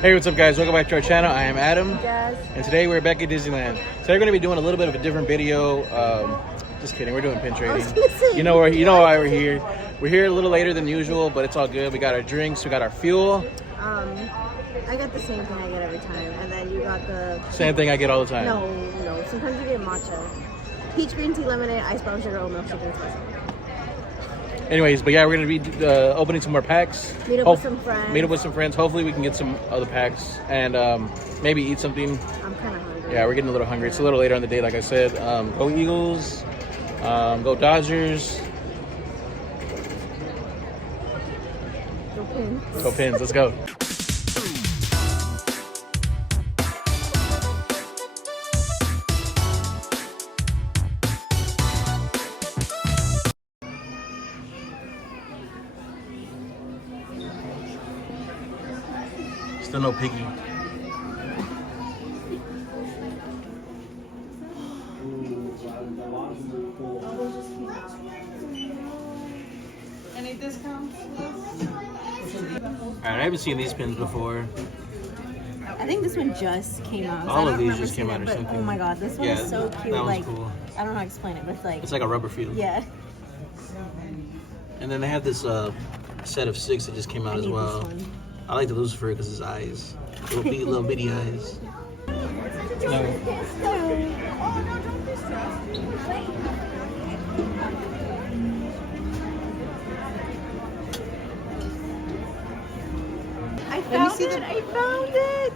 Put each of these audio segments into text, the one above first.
Hey, what's up guys? Welcome back to our channel. I am Adam. Jazz. And today we're back at Disneyland. Today we're going to be doing a little bit of a different video. Just kidding, we're doing pin trading. You know why we're here. We're here a little later than usual, but it's all good. We got our drinks, we got our fuel. I got the same thing I get every time, and then you got the... Same thing I get all the time. No. Sometimes you get matcha. Peach green tea lemonade, ice brown sugar, oat milk, chicken spicy. Anyways, but yeah, we're going to be opening some more packs. Meet up with some friends. Meet up with some friends. Hopefully we can get some other packs and maybe eat something. I'm kind of hungry. Yeah, we're getting a little hungry. It's a little later in the day, like I said. Go Eagles. Go Dodgers. Go Pins. Go Pins. Let's go. Still no piggy. Any discounts? Alright, I haven't seen these pins before. I think this one just came out. So All I of don't these remember just came seeing out or it, but something. oh my god, this one is so cute. That Like, one's cool. I don't know how to explain it, but it's like... It's like a rubber field. Yeah. And then they have this set of 6 that just came out I as need well. this one. I like the Lucifer because his eyes. Little bitty eyes. I found it!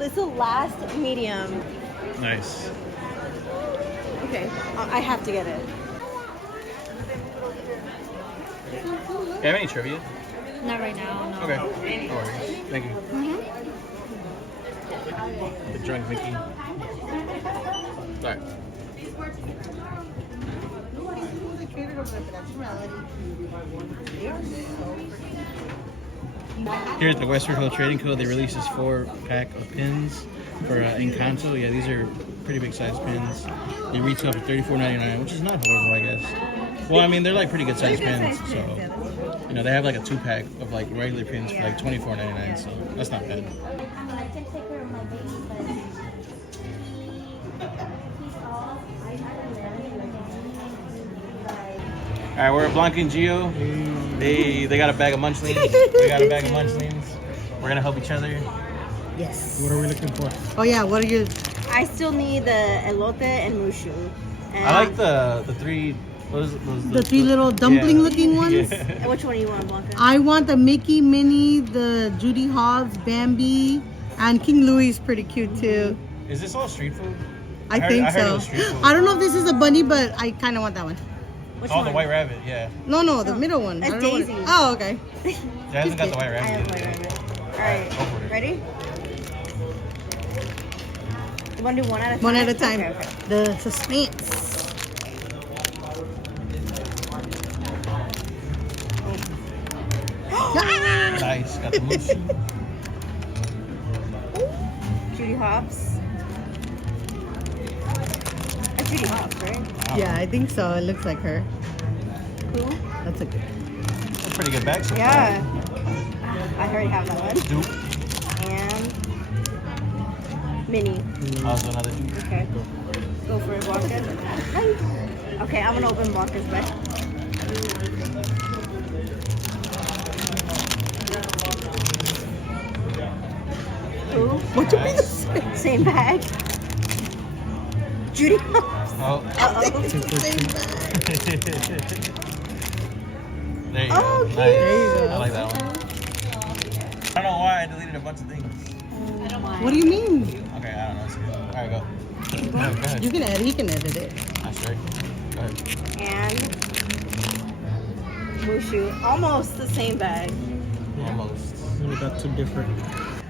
This is the last medium. Nice. Okay, I have to get it. Do you have any trivia? Not right now, no. Okay. No worries. Thank you. The drunk Mickey. Alright. Here at the Westford Hill Trading Co. they released this 4-pack of pins for Encanto. Yeah, these are pretty big size pins. They retail for $34.99, which is not horrible, I guess. Well, I mean, they're like pretty good size pins, so you know they have like a 2-pack of like regular pins for like $24.99, so that's not bad. All right, we're at Blanca and Gio. They got a bag of Munchlings. We got a bag of Munchlings. We're gonna help each other. Yes. What are we looking for? Oh yeah, what are you? I still need the elote and mushu. And I like the 3. What is it? The 3 little dumpling looking ones? And which one do you want, Blanca? I want the Mickey, Minnie, the Judy Hobbs, Bambi, and King Louis is pretty cute too. Is this all street food? I think heard it so. was street food. I don't know if this is a bunny, but I kind of want that one. Which Oh, one? the White Rabbit, yeah. No, the middle one. That's I don't know what it- Daisy. Oh, okay. Jasmine got the White I Rabbit. have White Rabbit. Alright, Go for it. ready? You want to do one at a time? One at a time. Okay. The suspense. Nice, got the moose. Judy Hobbs. That's Judy Hobbs, right? Yeah, I think so. It looks like her. Who? That's a good. That's a pretty good bag so Yeah. I already have that one. far. Dupe. And Minnie. Also another dupe. Okay. Go for it, Blanca. Okay, I'm gonna open Blanca's bag. Who? What you mean? Nice. Same bag. Judy Hobbs. Oh. Uh-oh. There you Oh, go. cute. Nice. There you go. I like that one. I don't know why I deleted a bunch of things. What do you mean? Okay, I don't know. It's good. Alright, go. Go ahead. You can edit. He can edit it. Nice, right? Go ahead. And Mushu. Almost the same bag. Almost. We got 2 different.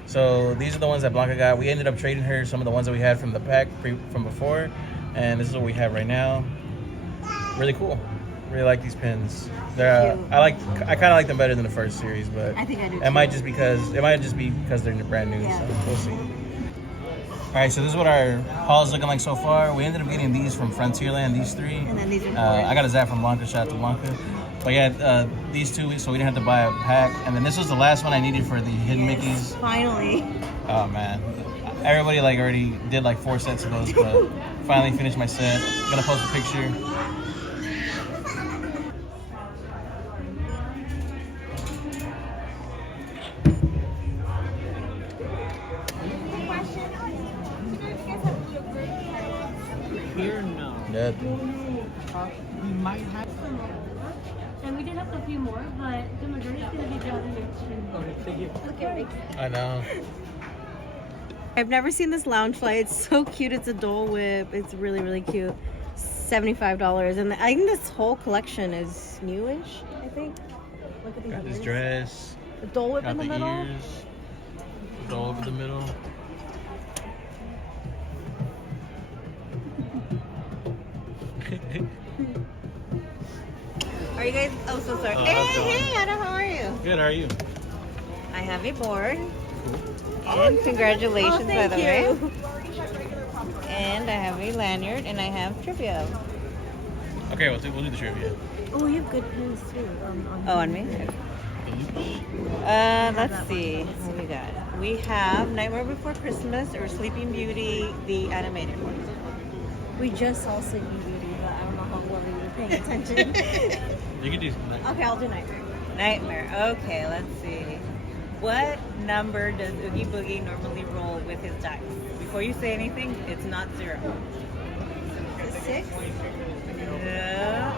So these are the ones that Blanca got. We ended up trading her some of the ones that we had from the pack from before, and this is what we have right now. Really cool. Really like these pins. They're I kind of like them better than the first series, but I think I do it might just be because they're brand new. Yeah. So we'll see. All right, so this is what our haul is looking like so far. We ended up getting these from Frontierland, these 3. And then these are I got a Zap from Blanca. Shout out to Blanca. But yeah, these 2 weeks, so we didn't have to buy a pack. And then this was the last one I needed for the hidden Mickeys. Finally. Oh man, everybody like already did like 4 sets of those, but finally finished my set. Gonna post a picture. Here, no. Yeah. We might have. And we did have a few more, but the majority is going to be done next. I know. I've never seen this lounge fly. It's so cute. It's a Dole Whip. It's really, really cute. $75. And I think this whole collection is newish, I think. Look at these Got this ears. dress. The Dole Whip Got in the middle. ears. All over the middle. Are you guys? Oh, so sorry. Oh, hey, how's it going? hey, Anna, how are you? Good, how are you? I have a board. And congratulations, by the way. And I have a lanyard, and I have trivia. Okay, we'll do the trivia. Oh, you have good pins too. On me? Let's see. What we got? We have Nightmare Before Christmas or Sleeping Beauty, the animated one. We just saw Sleeping Beauty, but I don't know how well you were paying attention. You can do. Okay, I'll do Nightmare. Nightmare. Okay, let's see. What number does Oogie Boogie normally roll with his dice? Before you say anything, it's not 0. 6? Yeah.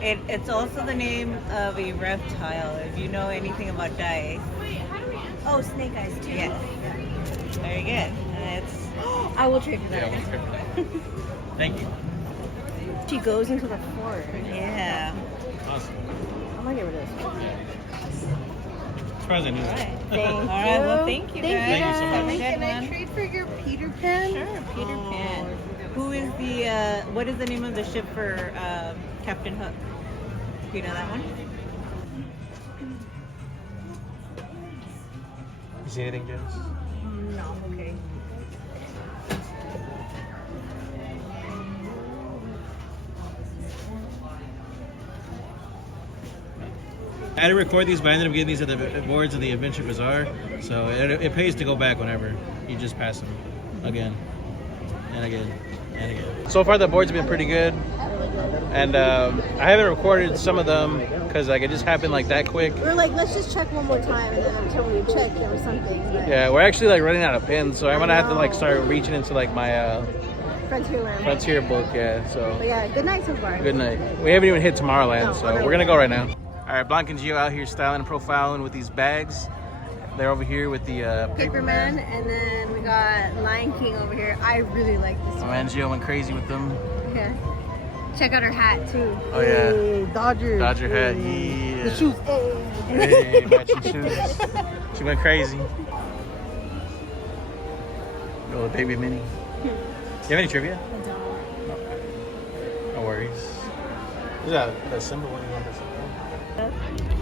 It's also the name of a reptile, if you know anything about dice. Oh, snake eyes too. Yes. Very good. It's. I will trade for that. Yeah, thank you. She goes into the fort. Yeah. Awesome. I'm gonna get rid of this. Surprised I knew that. All right. Well, thank you. Thank you so much. Can I trade for your Peter Pan? Sure, Peter Pan. Who is the? What is the name of the ship for Captain Hook? Do you know that one? You see anything, Jess? No. Okay. I had to record these, but I ended up getting these at the boards of the Adventure Bazaar, so it pays to go back whenever. You just pass them again and again and again. So far the boards have been pretty good, and I haven't recorded some of them because like it just happened like that quick. We're like, let's just check one more time, and then until we check there was something. But Yeah, we're actually like running out of pins, so I'm gonna have to like start reaching into like my Frontierland. Frontier book. Yeah, so But yeah, good night so far. good night. We haven't even hit Tomorrowland, No, so okay. we're gonna go right now. All right, Blanc and Gio out here styling and profiling with these bags. They're over here with the Paperman, and then we got Lion King over here. I really like this My one. man Gio went crazy with them. Yeah. Check out her hat too. Oh yeah, Hey, Dodgers. Dodger hat. Hey. Yeah. The shoes. Hey. Hey, matching shoes. She went crazy. Little baby Minnie. You have any trivia? No worries. Is that symbol? What do you want this symbol?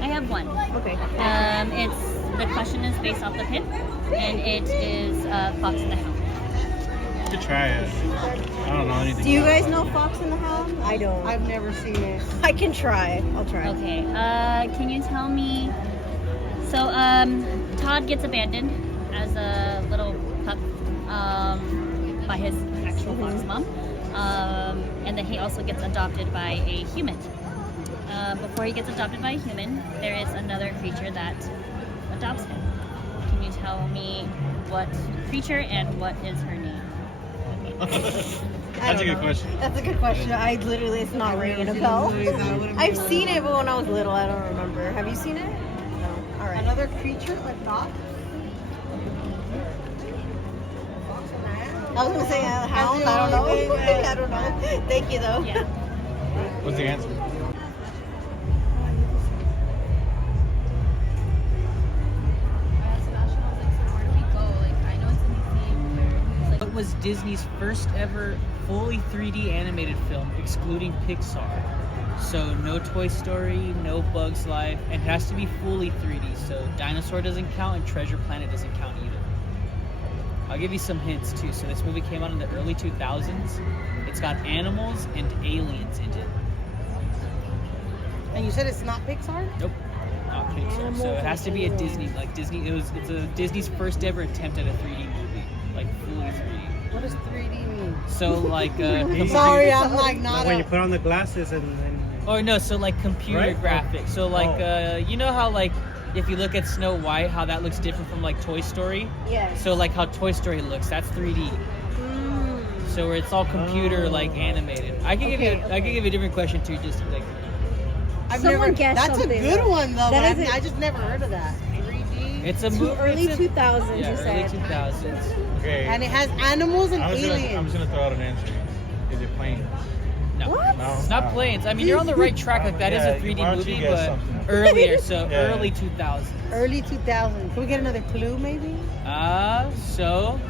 I have one. Okay. The question is based off the pin, and it is Fox and the Hound. You could try it. I don't know anything. Do you about guys it. know Fox and the Hound? I don't. I've never seen it. I can try. I'll try. Okay. Can you tell me? So, Todd gets abandoned as a little pup by his actual fox mom, and then he also gets adopted by a human. Before he gets adopted by a human, there is another creature that adopts him. Can you tell me what creature and what is her name? That's a good question. That's a good question. I literally, it's not ringing a bell. I've seen it, but when I was little, I don't remember. Have you seen it? No. All right. Another creature, but not. I was gonna say hound. I don't know. I don't know. Thank you though. Yeah. What's the answer? What was Disney's first ever fully 3D animated film, excluding Pixar? So no Toy Story, no Bugs Life, and it has to be fully 3D. So Dinosaur doesn't count, and Treasure Planet doesn't count either. I'll give you some hints too. So this movie came out in the early 2000s. It's got animals and aliens in it. And you said it's not Pixar? Nope. Not Pixar. So it has to be a Disney. Like Disney, it's a Disney's first ever attempt at a 3D movie, like fully 3D. What does 3D mean? So like. Sorry, I'm like not. When you put on the glasses and Oh no, so like computer Right? graphics. So like you know how like if you look at Snow White, how that looks different from like Toy Story? Yes. So like how Toy Story looks, that's 3D. So where it's all computer like animated. I can give you a different question too, just to, like I've Someone never. guessed That's something, a good though. one though. That But is I just never heard of that. 3D. it's a movie. Early 2000s, Yeah, you early said. 2000s. Okay. And it has animals and I'm just aliens. gonna throw out an answer. Is it planes? No. What? No. It's not planes. I mean, you're on the right track. Like that is Yeah, a 3D why don't you movie, guess but something? earlier, so Yeah. early 2000s. Early 2000s. Can we get another clue, maybe? So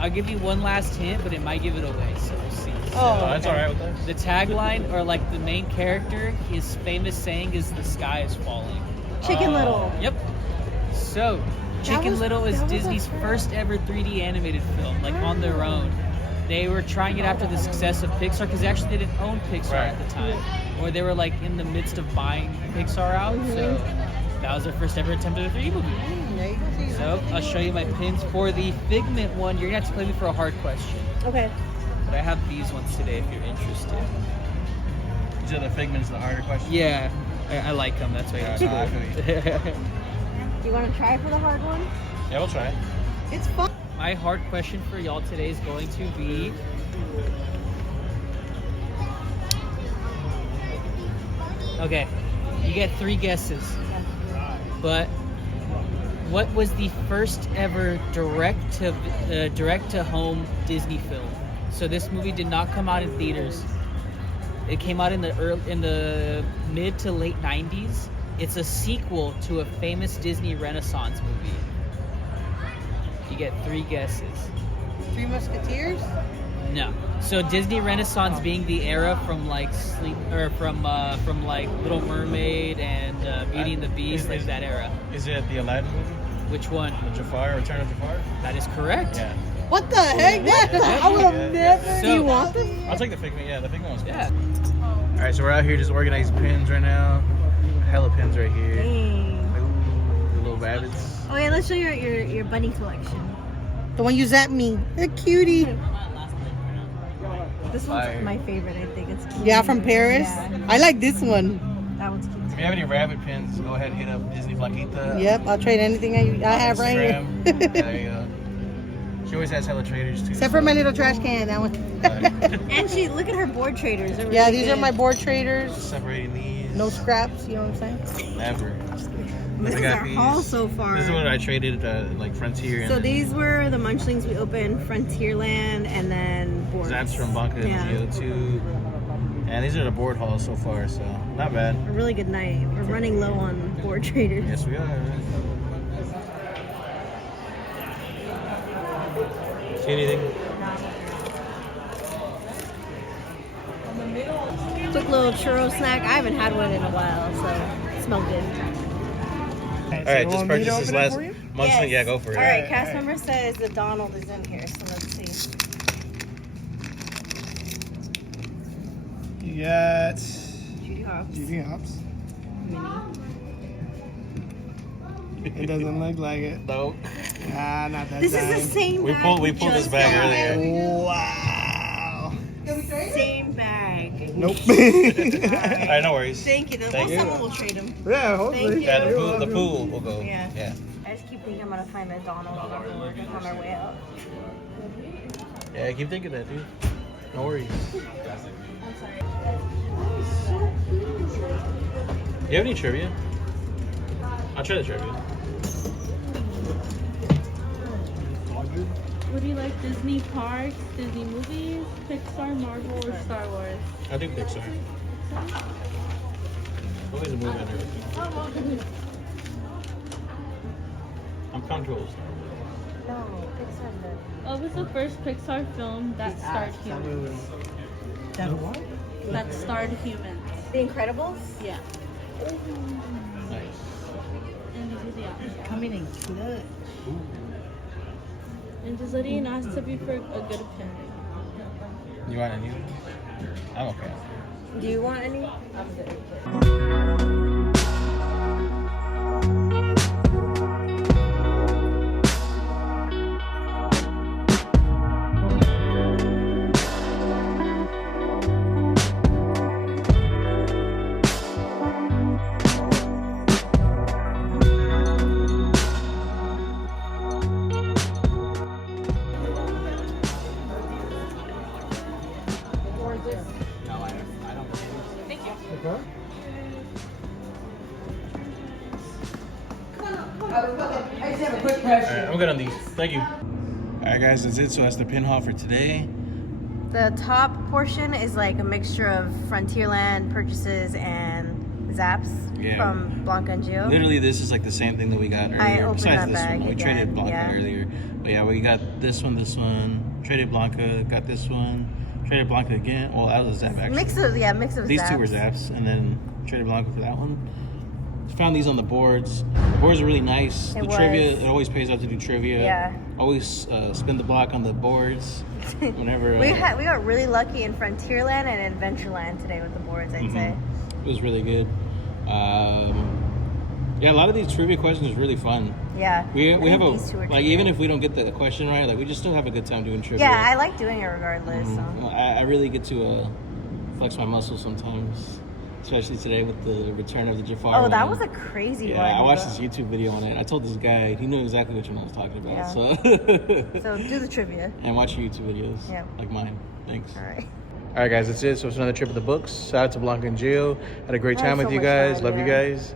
I'll give you one last hint, but it might give it away. So we'll see. Oh, Oh, that's okay. all right with us. The tagline, or like the main character, his famous saying is "The sky is falling." Chicken Little. Yep. So, Chicken was- Little is that was a Disney's fair- first ever 3D animated film, like on their own. They were trying it after the success of Pixar, because they actually didn't own Pixar Right. at the time, or they were like in the midst of buying Pixar out. So that was their first ever attempt at a 3D movie. There you go. So I'll show you my pins for the Figment one. You're gonna have to play me for a hard question, Okay. but I have these ones today if you're interested. These are the Figment's the harder question. Yeah, I like them. That's why. Yeah, no, I feel you. Do you want to try for the hard one? Yeah, we'll try. It's fun. My hard question for y'all today is going to be. Okay, you get 3 guesses. But what was the first ever direct to home Disney film? So this movie did not come out in theaters. It came out in the mid to late 90s. It's a sequel to a famous Disney Renaissance movie. You get 3 guesses. Three Musketeers. No. So Disney Renaissance being the era from like from like Little Mermaid and Beauty and the Beast, like that era. Is it the Aladdin movie? Which one? The Jafar, Return of Jafar? That is correct. Yeah. What the heck? I would have Yeah. never. So- Do you want them? I'll take the Figment. Yeah, the Figment one's good. Yeah. Alright, so we're out here just organizing pins right now. Hella pins right here. Dang. Ooh, the little rabbits. Oh yeah, let's show your bunny collection. The one you zapped me. A cutie. This one's Fire. my favorite. I think it's cute. Yeah, from Paris. Yeah, I like this one. that one's cute. If you have any rabbit pins, go ahead and hit up Disney Flaquita. Yep, I'll trade anything I have right here. Instagram. Yeah, there you go. She always has hella traders too. Except for my little trash can, that one. And look at her board traders. They're Yeah, really these are good. my board traders. Separating these. No scraps, you know what I'm saying? Never. This I is got our these. haul so far. This is what I traded like Frontier. So and these were the Munchlings we opened, Frontierland, and then boards. That's from Bunker Yeah. and Geo2. And these are the board hauls so far, so not bad. A really good night. We're running low on board traders. Yes, we are. See anything? Quick little churro snack. I haven't had one in a while, so it smelled good. All right, just purchase this last Munchling. Yeah, go for it. All right, cast member says the Donald is in here, so let's see. you got Judy Hopps. Judy Hopps. Mini. It doesn't look like it. No. Ah, not that This time. is the same We bag. pulled this just bag got. earlier. Wow. Same bag. Nope. All right, no worries. Thank you. Thank you. Someone will trade them. Yeah, hopefully. Thank you. Yeah, the pool will go. Yeah. Yeah. I just keep thinking I'm gonna find the Donald on our board on our way out. Yeah, I keep thinking that, dude. No worries. I'm sorry. You have any trivia? I'll try the trivia. Would you like Disney parks, Disney movies, Pixar, Marvel, or Star Wars? I think Pixar. Always a movie and everything. I'm comfortable with Star Wars. No, Pixar the. What was the first Pixar film that starred humans? That starred humans. The Incredibles? Yeah. Nice. And these are the options. Coming in clutch. Ooh. And just letting you know, it has to be for a good opinion. You want a new? I'm okay. Do you want any? I'm good. Alright, I'm good on these. Thank you. Alright guys, that's it. So that's the pin haul for today. The top portion is like a mixture of Frontierland purchases and zaps from Blanca and Gio. Literally, this is like the same thing that we got earlier. I opened Besides that this bag one, we again, traded Blanca yeah. earlier. But yeah, we got this one, traded Blanca, got this one, traded Blanca again. Well, that was a zap actually. Mix of These zaps. two were zaps, and then traded Blanca for that one. Found these on the boards. The boards are really nice. The trivia, it always pays out to do trivia. Yeah. Always spin the block on the boards. Whenever we got really lucky in Frontierland and Adventureland today with the boards. I'd say it was really good. Yeah, a lot of these trivia questions is really fun. Yeah. We have a these two are like, even if we don't get the question right, like we just still have a good time doing trivia. Yeah, I like doing it regardless. So. I really get to flex my muscles sometimes, especially today with the return of the Jafar. Oh, that one. was a crazy Yeah, one. I watched this YouTube video on it. I told this guy, he knew exactly which one I was talking about. Yeah. So So do the trivia. and watch your YouTube videos. Yeah. Like mine. Thanks. All right. All right, guys, that's it. So it's another trip of the books. Shout out to Blanca and Gio. Had a great I had time with so you much guys. fun, Love you yeah. guys.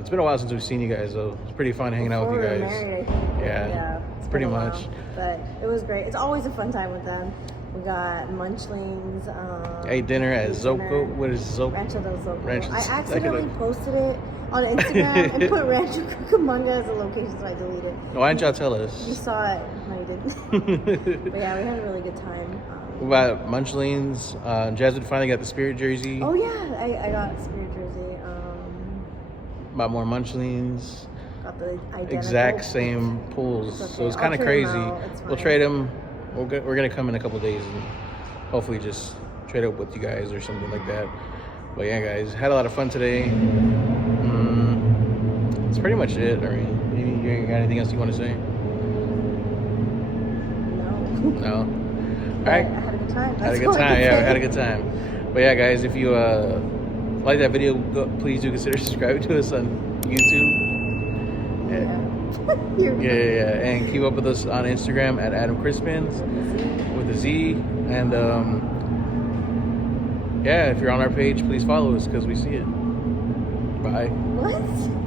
It's been a while since we've seen you guys, though. It's pretty fun hanging out with you Before we were guys. married, I think. Yeah, it's pretty been a much. while, but it was great. It's always a fun time with them. We got Munchlings. Ate dinner at ate Zoko. dinner. What is Zoko? Rancho del Zoko. Rancho- I I accidentally could- posted it on Instagram and put Rancho Cucamonga as a location, so I deleted it. Why didn't y'all tell You us? saw it. No, you didn't. But yeah, we had a really good time. What about Munchlings? Jasmine finally got the Spirit jersey. Oh yeah, I got a Spirit jersey. About more Munchlings. Got the identical. Exact same pools. It's okay. So it's I'll kind of trade 'em crazy. out. It's We'll fine. trade them. We're going to come in a couple days and hopefully just trade up with you guys or something like that. But yeah, guys, had a lot of fun today. That's pretty much it. I mean, you got anything else you want to say? No. No? All But right. I had a good time. Had a That's good all I time. can Yeah, we say. had a good time. But yeah, guys, if you like that video, please do consider subscribing to us on YouTube. Yeah. And keep up with us on Instagram at Adam Crispins with a Z. And yeah, if you're on our page, please follow us because we see it. Bye. What?